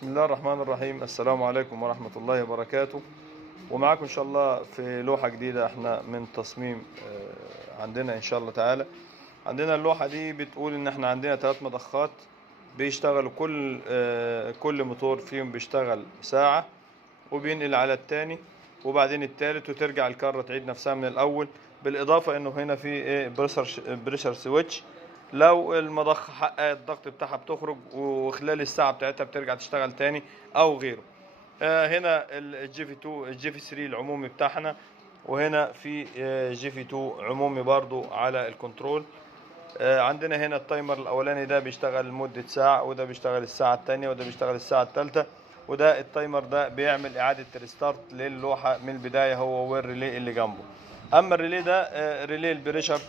بسم الله الرحمن الرحيم. السلام عليكم ورحمة الله وبركاته. ومعاكم إن شاء الله في لوحة جديدة احنا من تصميم عندنا إن شاء الله تعالى. عندنا اللوحة دي بتقول إن احنا عندنا 3 مضخات بيشتغلوا كل موتور فيهم بيشتغل ساعة وبينقل على التاني وبعدين التالت وترجع الكرة تعيد نفسها من الأول، بالإضافة إنه هنا في بريشر سويتش. لو المضخة حققت الضغط بتاعها بتخرج وخلال الساعة بتاعتها بترجع تشتغل تاني أو غيره. هنا الجي في 2 الجي في 3 العمومي بتاعنا، وهنا في جي في 2 عمومي برضو على الكنترول. عندنا هنا التايمر الأولاني ده بيشتغل لمدة ساعة، وده بيشتغل الساعة التانية، وده بيشتغل الساعة التالتة. وده التايمر ده بيعمل إعادة ريستارت للوحة من البداية هو والريلي اللي جنبه. أما الريلي ده ريلي البريشر،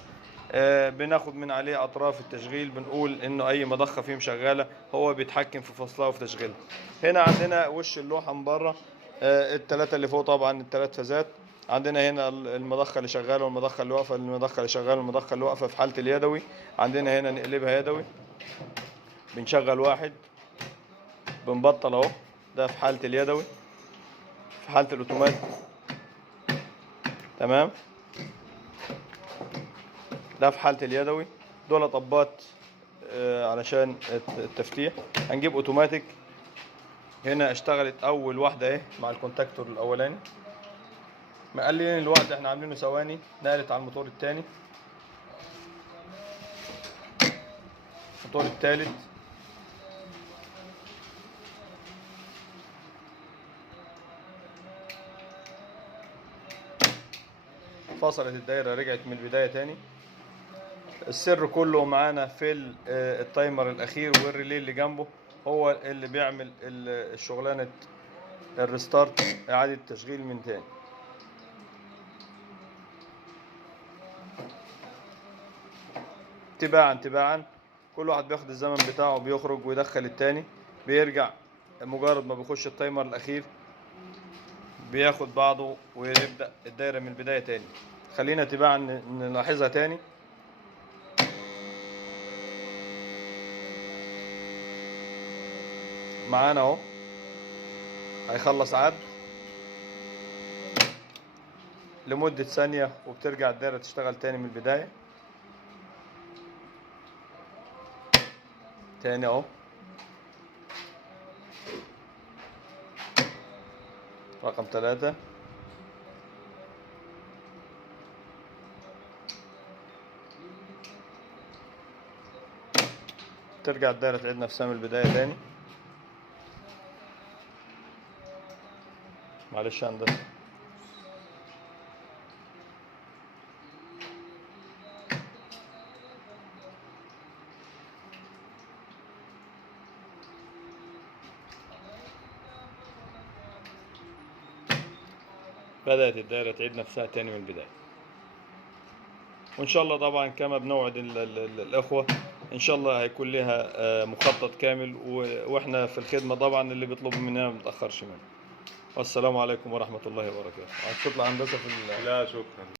بناخد من عليه اطراف التشغيل، بنقول انه اي مضخه فيه شغاله هو بيتحكم في فصلها وفي تشغيلها. هنا عندنا وش اللوحه من بره الثلاثه اللي فوق، طبعا ال3 فازات. عندنا هنا المضخه اللي شغاله والمضخه اللي واقفه، المضخه اللي شغاله والمضخه اللي واقفه في حاله اليدوي. عندنا هنا نقلبها يدوي، بنشغل واحد، بنبطل اهو، ده في حاله اليدوي. في حاله الاوتومات تمام، ده في حالة اليدوي. دول طبات علشان التفتيح. هنجيب اوتوماتيك. هنا اشتغلت اول واحدة اهي مع الكونتاكتور الاولاني، مقللين الوقت احنا عاملينه ثواني. نقلت على الموتور الثاني، الموتور الثالث، فصلت الدايرة رجعت من البداية تاني. السر كله معانا في التايمر الاخير والريلي اللي جنبه، هو اللي بيعمل الشغلانة الريستارت، اعادة تشغيل من تاني. تباعا كل واحد بياخد الزمن بتاعه، بيخرج ويدخل التاني، بيرجع. مجرد ما بيخش التايمر الاخير بياخد بعضه ويبدأ الدايرة من البداية تاني. خلينا تباعا نلاحظها تاني. معانا اهو هيخلص عد لمدة ثانية وبترجع الدايرة تشتغل تاني من البداية تاني اهو. رقم 3. ترجع الدايرة تعيد نفسها من البداية تاني. معلش يا هندسة. بدأت الدائرة تعيد نفسها تاني من البداية. وإن شاء الله طبعا كما بنوعد الأخوة، إن شاء الله هيكون لها مخطط كامل، وإحنا في الخدمة طبعا، اللي بيطلبوا مننا ما بنتأخرش منه. والسلام عليكم ورحمة الله وبركاته. هتطلع هندسة في لا شكرا.